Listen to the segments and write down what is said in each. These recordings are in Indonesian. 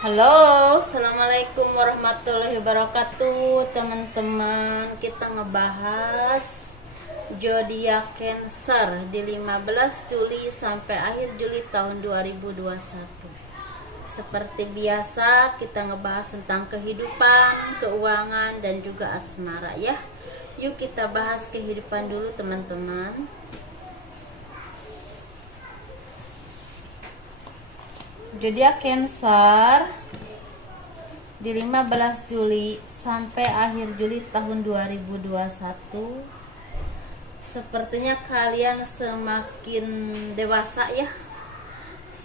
Halo, assalamualaikum warahmatullahi wabarakatuh, teman-teman. Kita ngebahas zodiak Cancer di 15 Juli sampai akhir Juli tahun 2021. Seperti biasa, kita ngebahas tentang kehidupan, keuangan, dan juga asmara ya. Yuk kita bahas kehidupan dulu, teman-teman. Zodiak Cancer di 15 Juli sampai akhir Juli tahun 2021. Sepertinya kalian semakin dewasa ya,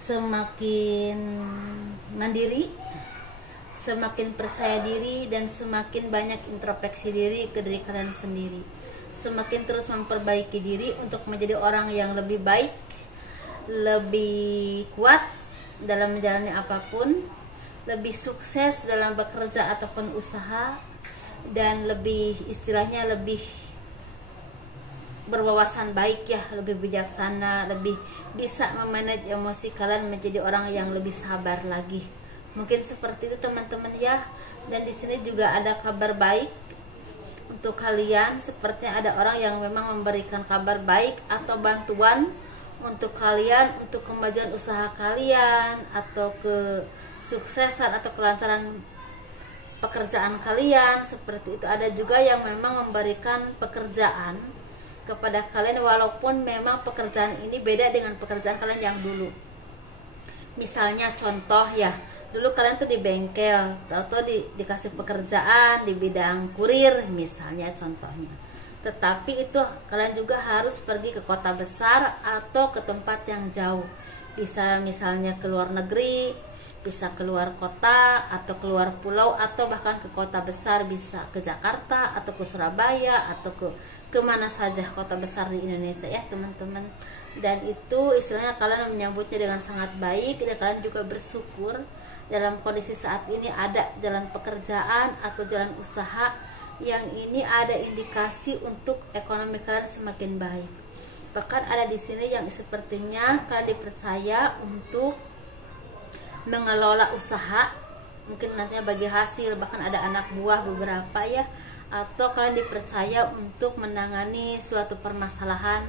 semakin mandiri, semakin percaya diri, dan semakin banyak introspeksi diri ke diri kalian sendiri. Semakin terus memperbaiki diri untuk menjadi orang yang lebih baik, lebih kuat dalam menjalani apapun, lebih sukses dalam bekerja ataupun usaha, dan lebih istilahnya lebih berwawasan baik ya, lebih bijaksana, lebih bisa memanage emosi kalian menjadi orang yang lebih sabar lagi. Mungkin seperti itu teman-teman ya. Dan di sini juga ada kabar baik untuk kalian. Sepertinya ada orang yang memang memberikan kabar baik atau bantuan untuk kalian, untuk kemajuan usaha kalian, atau kesuksesan atau kelancaran pekerjaan kalian. Seperti itu. Ada juga yang memang memberikan pekerjaan kepada kalian, walaupun memang pekerjaan ini beda dengan pekerjaan kalian yang dulu. Misalnya contoh ya, dulu kalian tuh di bengkel atau dikasih pekerjaan di bidang kurir misalnya contohnya. Tetapi itu kalian juga harus pergi ke kota besar atau ke tempat yang jauh. Bisa misalnya ke luar negeri, bisa keluar kota atau keluar pulau, atau bahkan ke kota besar, bisa ke Jakarta atau ke Surabaya atau ke mana saja kota besar di Indonesia ya teman-teman. Dan itu istilahnya kalian menyambutnya dengan sangat baik, dan kalian juga bersyukur dalam kondisi saat ini ada jalan pekerjaan atau jalan usaha yang ini ada indikasi untuk ekonomi kalian semakin baik. Bahkan ada di sini yang sepertinya kalian dipercaya untuk mengelola usaha, mungkin nantinya bagi hasil, bahkan ada anak buah beberapa ya, atau kalian dipercaya untuk menangani suatu permasalahan,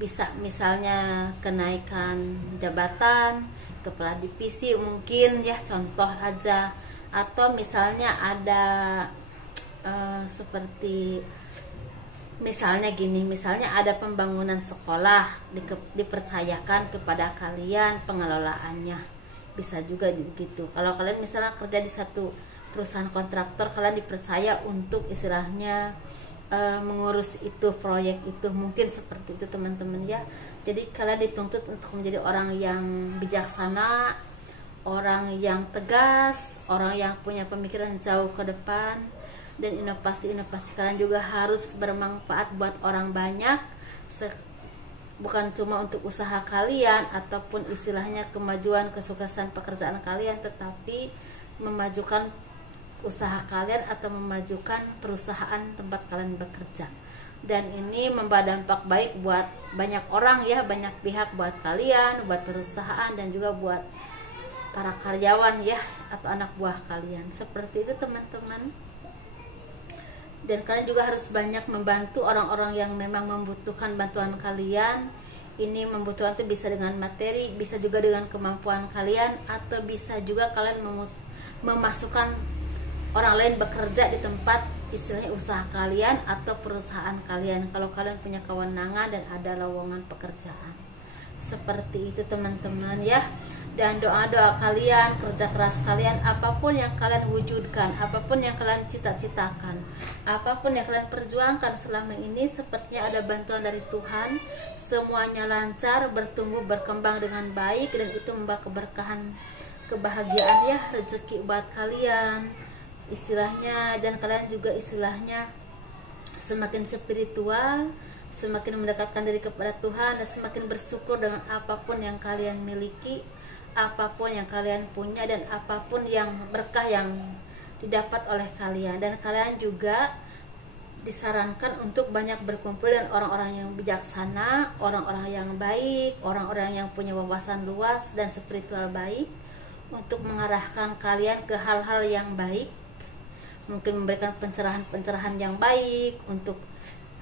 bisa misalnya kenaikan jabatan, kepala divisi mungkin ya contoh aja, atau misalnya ada seperti misalnya gini, misalnya ada pembangunan sekolah dipercayakan kepada kalian pengelolaannya, bisa juga begitu. Kalau kalian misalnya kerja di satu perusahaan kontraktor, kalian dipercaya untuk istilahnya mengurus itu, proyek itu, mungkin seperti itu teman-teman ya. Jadi kalian dituntut untuk menjadi orang yang bijaksana, orang yang tegas, orang yang punya pemikiran jauh ke depan. Dan inovasi-inovasi kalian juga harus bermanfaat buat orang banyak, bukan cuma untuk usaha kalian ataupun istilahnya kemajuan kesuksesan pekerjaan kalian, tetapi memajukan usaha kalian atau memajukan perusahaan tempat kalian bekerja. Dan ini membawa dampak baik buat banyak orang ya, banyak pihak, buat kalian, buat perusahaan, dan juga buat para karyawan ya, atau anak buah kalian. Seperti itu teman-teman. Dan kalian juga harus banyak membantu orang-orang yang memang membutuhkan bantuan kalian. Ini membutuhkan itu bisa dengan materi, bisa juga dengan kemampuan kalian, atau bisa juga kalian memasukkan orang lain bekerja di tempat istilahnya usaha kalian atau perusahaan kalian, kalau kalian punya kewenangan dan ada lowongan pekerjaan. Seperti itu teman-teman ya. Dan doa-doa kalian, kerja keras kalian, apapun yang kalian wujudkan, apapun yang kalian cita-citakan, apapun yang kalian perjuangkan selama ini, sepertinya ada bantuan dari Tuhan. Semuanya lancar, bertumbuh, berkembang dengan baik, dan itu membawa keberkahan, kebahagiaan ya, rezeki buat kalian istilahnya. Dan kalian juga istilahnya semakin spiritual, semakin mendekatkan diri kepada Tuhan, dan semakin bersyukur dengan apapun yang kalian miliki, apapun yang kalian punya, dan apapun yang berkah yang didapat oleh kalian. Dan kalian juga disarankan untuk banyak berkumpul dengan orang-orang yang bijaksana, orang-orang yang baik, orang-orang yang punya wawasan luas dan spiritual baik, untuk mengarahkan kalian ke hal-hal yang baik, mungkin memberikan pencerahan-pencerahan yang baik untuk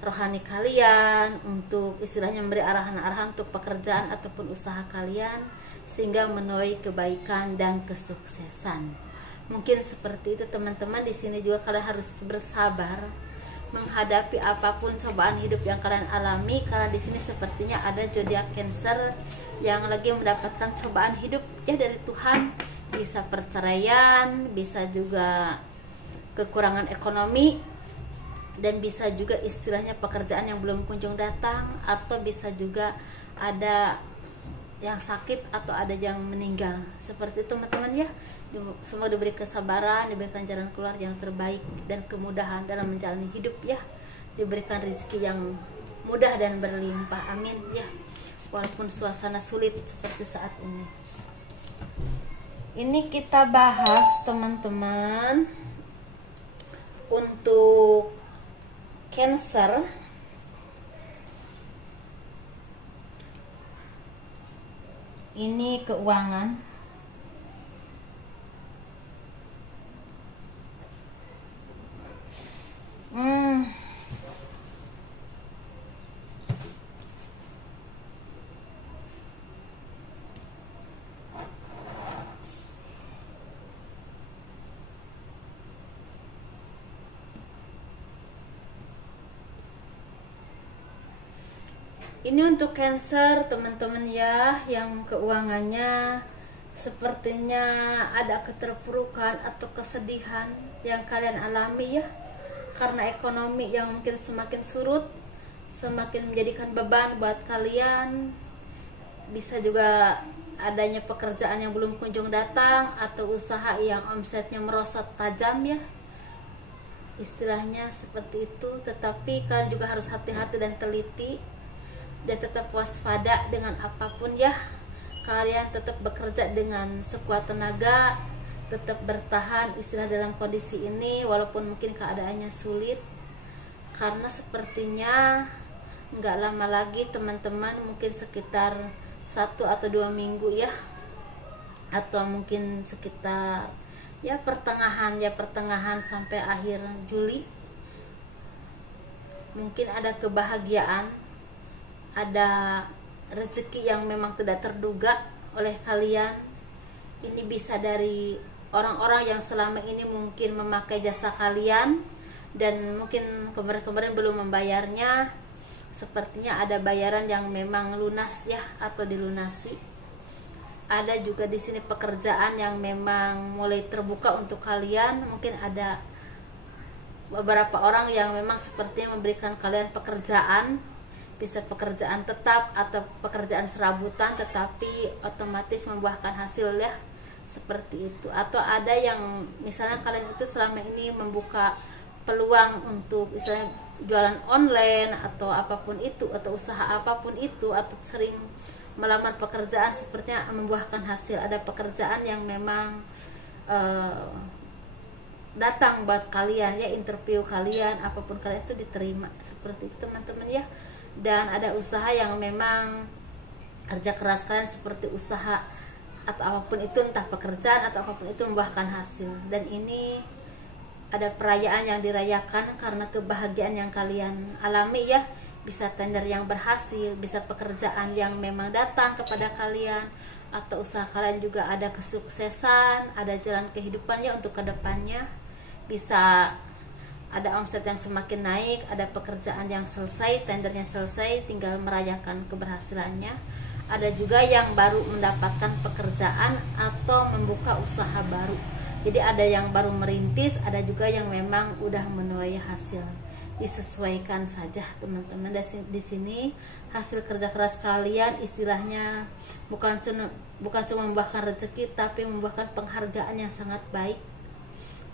rohani kalian, untuk istilahnya memberi arahan-arahan untuk pekerjaan ataupun usaha kalian, sehingga menuai kebaikan dan kesuksesan. Mungkin seperti itu teman-teman. Di sini juga kalian harus bersabar menghadapi apapun cobaan hidup yang kalian alami, karena di sini sepertinya ada zodiak Cancer yang lagi mendapatkan cobaan hidup ya dari Tuhan. Bisa perceraian, bisa juga kekurangan ekonomi, dan bisa juga istilahnya pekerjaan yang belum kunjung datang, atau bisa juga ada yang sakit atau ada yang meninggal. Seperti itu teman-teman ya. Semoga diberi kesabaran, diberikan jalan keluar yang terbaik dan kemudahan dalam menjalani hidup ya. Diberikan rezeki yang mudah dan berlimpah, amin ya. Walaupun suasana sulit seperti saat ini. Ini kita bahas teman-teman untuk Cancer. Ini keuangan. Ini untuk Cancer teman-teman ya, yang keuangannya sepertinya ada keterpurukan atau kesedihan yang kalian alami ya, karena ekonomi yang mungkin semakin surut, semakin menjadikan beban buat kalian. Bisa juga adanya pekerjaan yang belum kunjung datang, atau usaha yang omsetnya merosot tajam ya, istilahnya seperti itu. Tetapi kalian juga harus hati-hati dan teliti, dan tetap waspada dengan apapun ya. Kalian tetap bekerja dengan sekuat tenaga, tetap bertahan istilah dalam kondisi ini, walaupun mungkin keadaannya sulit. Karena sepertinya nggak lama lagi teman-teman, mungkin sekitar 1 atau 2 minggu ya, atau mungkin sekitar ya pertengahan sampai akhir Juli, mungkin ada kebahagiaan, ada rezeki yang memang tidak terduga oleh kalian. Ini bisa dari orang-orang yang selama ini mungkin memakai jasa kalian dan mungkin kemarin-kemarin belum membayarnya. Sepertinya ada bayaran yang memang lunas ya, atau dilunasi. Ada juga di sini pekerjaan yang memang mulai terbuka untuk kalian. Mungkin ada beberapa orang yang memang sepertinya memberikan kalian pekerjaan, bisa pekerjaan tetap atau pekerjaan serabutan, tetapi otomatis membuahkan hasil ya, seperti itu. Atau ada yang misalnya kalian itu selama ini membuka peluang untuk misalnya jualan online atau apapun itu, atau usaha apapun itu, atau sering melamar pekerjaan, sepertinya membuahkan hasil. Ada pekerjaan yang memang datang buat kalian ya, interview kalian, apapun kalian itu diterima, seperti itu teman-teman ya. Dan ada usaha yang memang kerja keras kalian, seperti usaha atau apapun itu, entah pekerjaan atau apapun itu, membuahkan hasil. Dan ini ada perayaan yang dirayakan karena kebahagiaan yang kalian alami ya. Bisa tender yang berhasil, bisa pekerjaan yang memang datang kepada kalian, atau usaha kalian juga ada kesuksesan, ada jalan kehidupannya untuk kedepannya. Bisa ada omset yang semakin naik, ada pekerjaan yang selesai, tendernya selesai, tinggal merayakan keberhasilannya. Ada juga yang baru mendapatkan pekerjaan atau membuka usaha baru. Jadi ada yang baru merintis, ada juga yang memang udah menuai hasil. Disesuaikan saja teman-teman. Di sini hasil kerja keras kalian istilahnya bukan cuma membuahkan rezeki, tapi membuahkan penghargaan yang sangat baik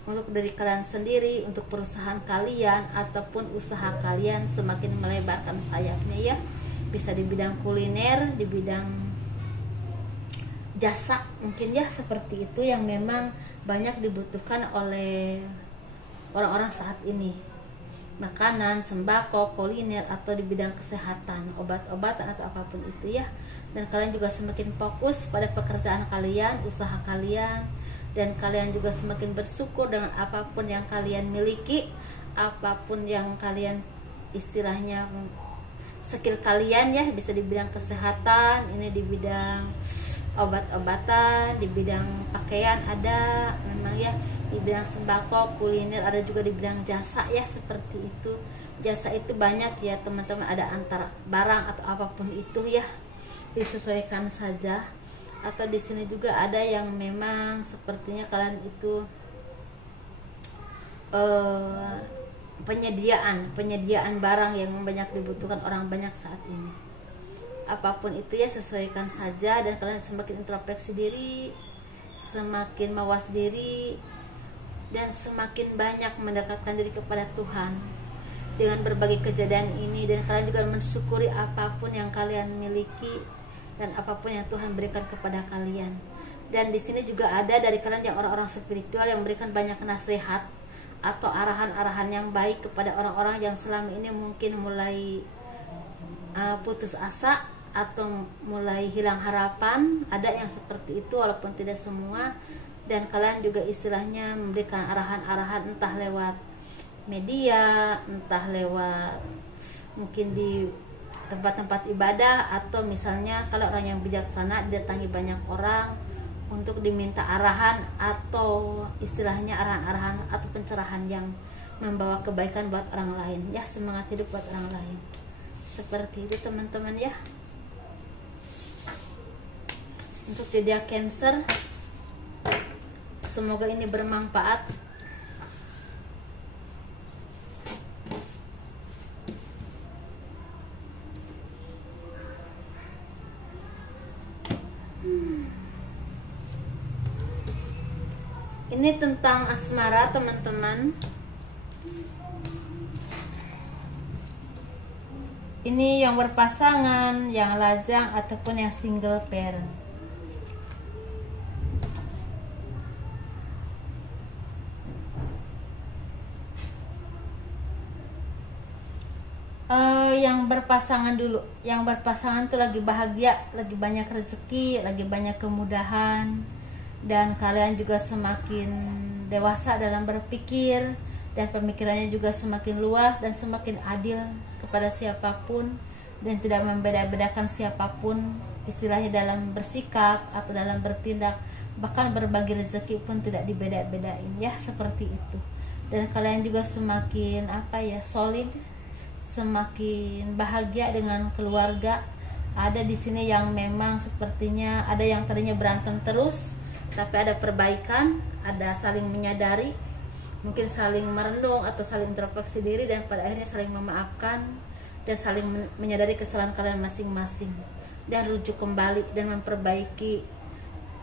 untuk diri kalian sendiri, untuk perusahaan kalian, ataupun usaha kalian semakin melebarkan sayapnya ya. Bisa di bidang kuliner, di bidang jasa mungkin ya, seperti itu yang memang banyak dibutuhkan oleh orang-orang saat ini. Makanan, sembako, kuliner, atau di bidang kesehatan, obat-obatan atau apapun itu ya. dan kalian juga semakin fokus pada pekerjaan kalian, usaha kalian, dan kalian juga semakin bersyukur dengan apapun yang kalian miliki, apapun yang kalian istilahnya skill kalian ya, bisa di bidang kesehatan, ini di bidang obat-obatan, di bidang pakaian ada memang ya, di bidang sembako, kuliner, ada juga di bidang jasa ya, seperti itu. Jasa itu banyak ya teman-teman, ada antara barang atau apapun itu ya, disesuaikan saja. Atau di sini juga ada yang memang sepertinya kalian itu penyediaan barang yang banyak dibutuhkan orang banyak saat ini. Apapun itu ya, sesuaikan saja, dan kalian semakin introspeksi diri, semakin mawas diri, dan semakin banyak mendekatkan diri kepada Tuhan dengan berbagai kejadian ini. Dan kalian juga mensyukuri apapun yang kalian miliki dan apapun yang Tuhan berikan kepada kalian. Dan di sini juga ada dari kalian yang orang-orang spiritual yang memberikan banyak nasihat atau arahan-arahan yang baik kepada orang-orang yang selama ini mungkin mulai putus asa atau mulai hilang harapan. Ada yang seperti itu walaupun tidak semua. Dan kalian juga istilahnya memberikan arahan-arahan entah lewat media, entah lewat mungkin di tempat-tempat ibadah, atau misalnya kalau orang yang bijaksana didatangi banyak orang untuk diminta arahan atau istilahnya arahan-arahan atau pencerahan yang membawa kebaikan buat orang lain ya, semangat hidup buat orang lain. Seperti itu teman-teman ya. Untuk zodiak Cancer, semoga ini bermanfaat. Ini tentang asmara teman-teman. Ini yang berpasangan, yang lajang, ataupun yang single parent. Yang berpasangan dulu. Yang berpasangan tuh lagi bahagia, lagi banyak rezeki, lagi banyak kemudahan, dan kalian juga semakin dewasa dalam berpikir, dan pemikirannya juga semakin luas dan semakin adil kepada siapapun, dan tidak membeda-bedakan siapapun istilahnya dalam bersikap atau dalam bertindak. Bahkan berbagi rezeki pun tidak dibeda-bedain ya, seperti itu. Dan kalian juga semakin solid, semakin bahagia dengan keluarga. Ada di sini yang memang sepertinya ada yang tadinya berantem terus, tapi ada perbaikan, ada saling menyadari, mungkin saling merenung atau saling introspeksi diri, dan pada akhirnya saling memaafkan dan saling menyadari kesalahan kalian masing-masing, dan rujuk kembali dan memperbaiki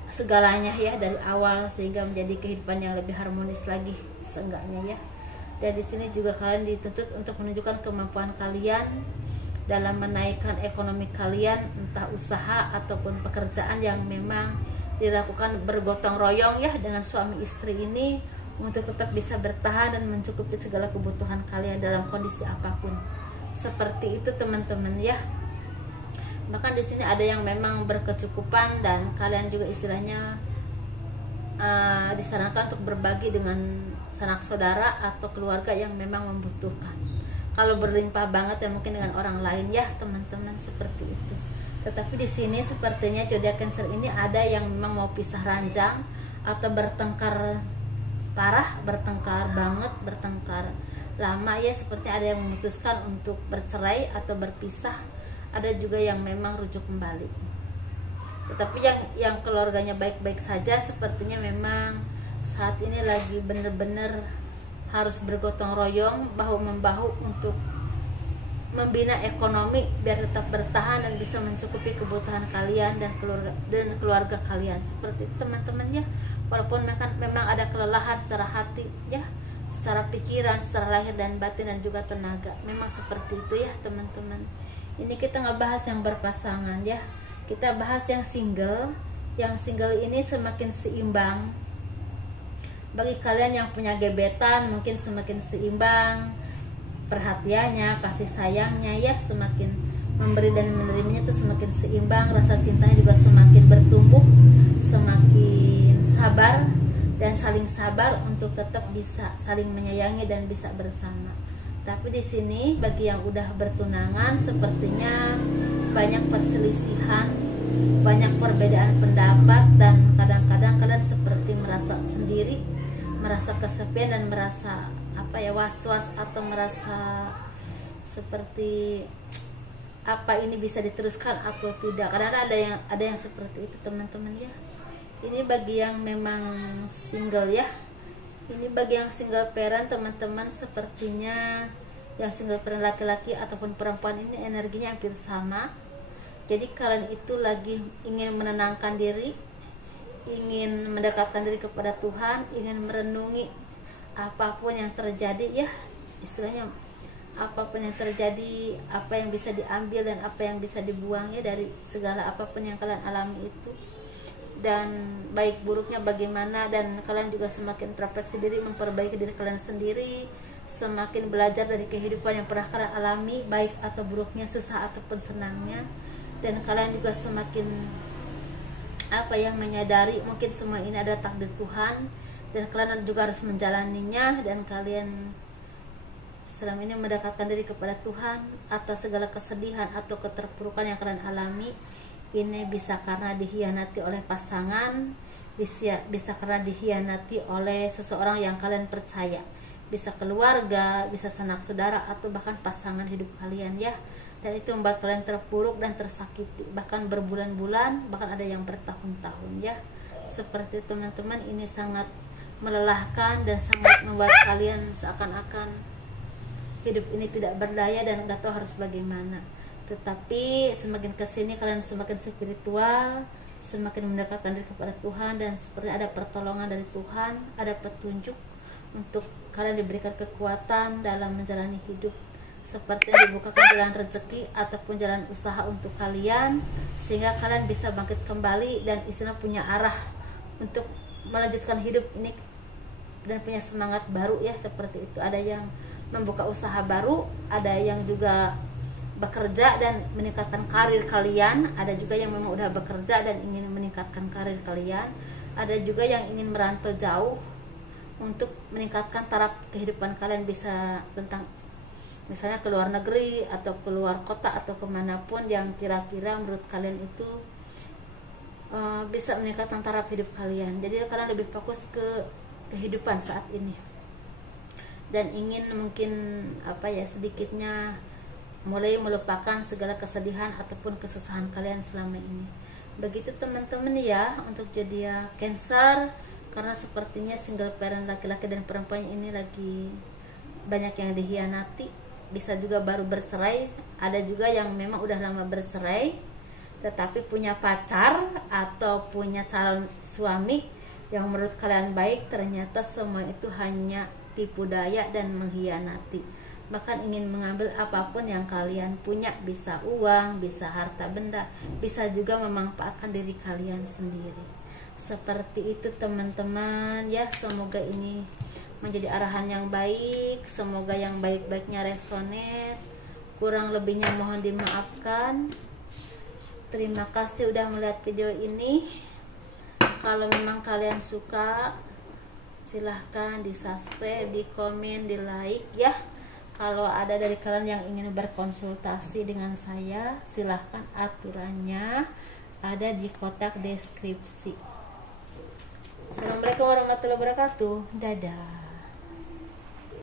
segalanya ya dari awal, sehingga menjadi kehidupan yang lebih harmonis lagi seenggaknya ya. Dan di sini juga kalian dituntut untuk menunjukkan kemampuan kalian dalam menaikkan ekonomi kalian, entah usaha ataupun pekerjaan yang memang dilakukan bergotong royong ya dengan suami istri ini, untuk tetap bisa bertahan dan mencukupi segala kebutuhan kalian dalam kondisi apapun. Seperti itu teman-teman ya. Bahkan di sini ada yang memang berkecukupan, dan kalian juga istilahnya disarankan untuk berbagi dengan sanak saudara atau keluarga yang memang membutuhkan. Kalau berlimpah banget ya mungkin dengan orang lain ya teman-teman, seperti itu. Tetapi di sini sepertinya zodiak Cancer ini ada yang memang mau pisah ranjang atau bertengkar parah, bertengkar banget, bertengkar lama ya, seperti ada yang memutuskan untuk bercerai atau berpisah. Ada juga yang memang rujuk kembali. Tetapi yang keluarganya baik-baik saja, sepertinya memang saat ini lagi benar-benar harus bergotong royong, bahu-membahu untuk membina ekonomi biar tetap bertahan dan bisa mencukupi kebutuhan kalian dan keluarga kalian. Seperti itu teman-teman ya. Walaupun memang ada kelelahan secara hati ya, secara pikiran, secara lahir dan batin, dan juga tenaga. Memang seperti itu ya teman-teman. Ini kita nggak bahas yang berpasangan ya, kita bahas yang single. Yang single ini semakin seimbang. Bagi kalian yang punya gebetan mungkin semakin seimbang perhatiannya, kasih sayangnya ya, semakin memberi dan menerimanya itu semakin seimbang, rasa cintanya juga semakin bertumbuh, semakin sabar dan saling sabar untuk tetap bisa saling menyayangi dan bisa bersama. Tapi di sini bagi yang udah bertunangan sepertinya banyak perselisihan, banyak perbedaan pendapat, dan kadang-kadang kalian seperti merasa sendiri, merasa kesepian dan merasa was-was atau merasa seperti apa ini bisa diteruskan atau tidak. Karena ada yang seperti itu teman-teman ya. Ini bagi yang memang single ya. Ini bagi yang single parent teman-teman, sepertinya yang single parent laki-laki ataupun perempuan ini energinya hampir sama. Jadi kalian itu lagi ingin menenangkan diri, ingin mendekatkan diri kepada Tuhan, ingin merenungi apapun yang terjadi ya, istilahnya apapun yang terjadi, apa yang bisa diambil dan apa yang bisa dibuang ya dari segala apapun yang kalian alami itu, dan baik buruknya bagaimana. Dan kalian juga semakin refleksi diri, memperbaiki diri kalian sendiri, semakin belajar dari kehidupan yang pernah kalian alami, baik atau buruknya, susah ataupun senangnya. Dan kalian juga semakin menyadari mungkin semua ini ada takdir Tuhan, dan kalian juga harus menjalaninya. Dan kalian selama ini mendekatkan diri kepada Tuhan atas segala kesedihan atau keterpurukan yang kalian alami. Ini bisa karena dikhianati oleh pasangan, bisa karena dikhianati oleh seseorang yang kalian percaya, bisa keluarga, bisa sanak saudara, atau bahkan pasangan hidup kalian ya. Dan itu membuat kalian terpuruk dan tersakiti, bahkan berbulan-bulan, bahkan ada yang bertahun-tahun ya. Seperti teman-teman, ini sangat melelahkan dan sangat membuat kalian seakan-akan hidup ini tidak berdaya dan gak tahu harus bagaimana. Tetapi semakin kesini kalian semakin spiritual, semakin mendekatkan diri kepada Tuhan, dan seperti ada pertolongan dari Tuhan, ada petunjuk untuk kalian diberikan kekuatan dalam menjalani hidup. Seperti dibukakan jalan rezeki ataupun jalan usaha untuk kalian, sehingga kalian bisa bangkit kembali dan istilah punya arah untuk melanjutkan hidup ini dan punya semangat baru ya. Seperti itu, ada yang membuka usaha baru, ada yang juga bekerja dan meningkatkan karir kalian, ada juga yang memang udah bekerja dan ingin meningkatkan karir kalian, ada juga yang ingin merantau jauh untuk meningkatkan taraf kehidupan kalian, bisa tentang misalnya ke luar negeri atau keluar kota atau kemanapun yang kira-kira menurut kalian itu bisa meningkatkan taraf hidup kalian. Jadi kalian lebih fokus ke kehidupan saat ini dan ingin mungkin sedikitnya mulai melupakan segala kesedihan ataupun kesusahan kalian selama ini. Begitu teman-teman ya untuk zodiak Cancer, karena sepertinya single parent laki-laki dan perempuan ini lagi banyak yang dikhianati, bisa juga baru bercerai, ada juga yang memang udah lama bercerai tetapi punya pacar atau punya calon suami yang menurut kalian baik, ternyata semua itu hanya tipu daya dan mengkhianati, bahkan ingin mengambil apapun yang kalian punya, bisa uang, bisa harta benda, bisa juga memanfaatkan diri kalian sendiri. Seperti itu teman-teman ya. Semoga ini menjadi arahan yang baik, semoga yang baik-baiknya resonate, kurang lebihnya mohon dimaafkan. Terima kasih udah melihat video ini. Kalau memang kalian suka, silahkan di subscribe, di komen, di like ya. Kalau ada dari kalian yang ingin berkonsultasi dengan saya, silahkan, aturannya ada di kotak deskripsi. Assalamualaikum warahmatullahi wabarakatuh. Dadah.